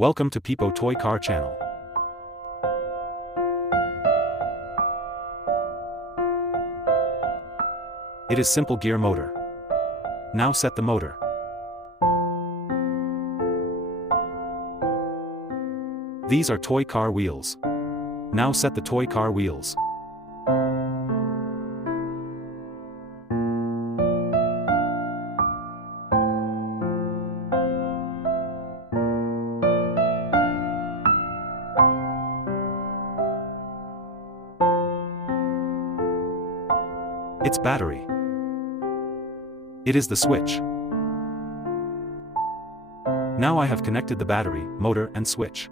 Welcome to PIPO Toy Car Channel. It is simple gear motor. Now set the motor. These are toy car wheels. Now set the toy car wheels. Its battery. It is the switch. Now I have connected the battery, motor and switch.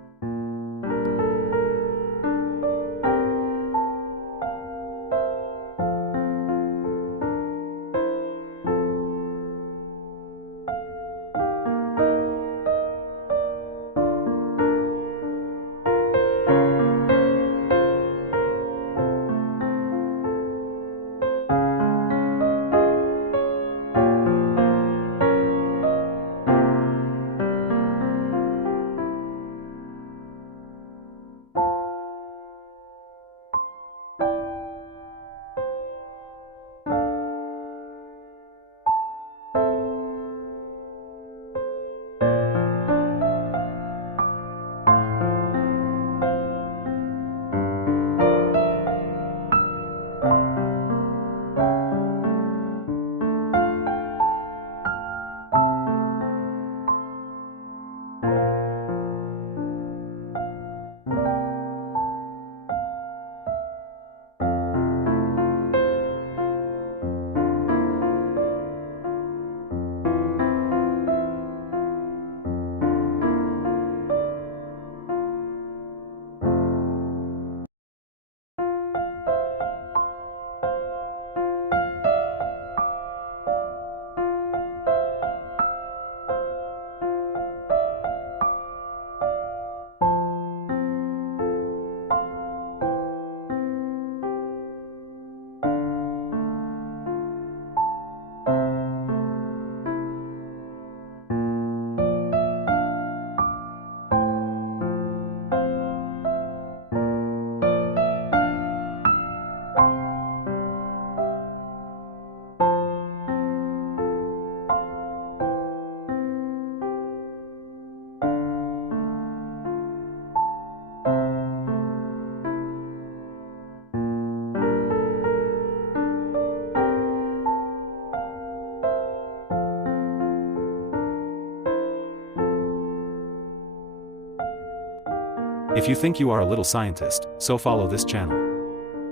If you think you are a little scientist, so follow this channel.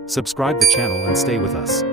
Subscribe the channel and stay with us.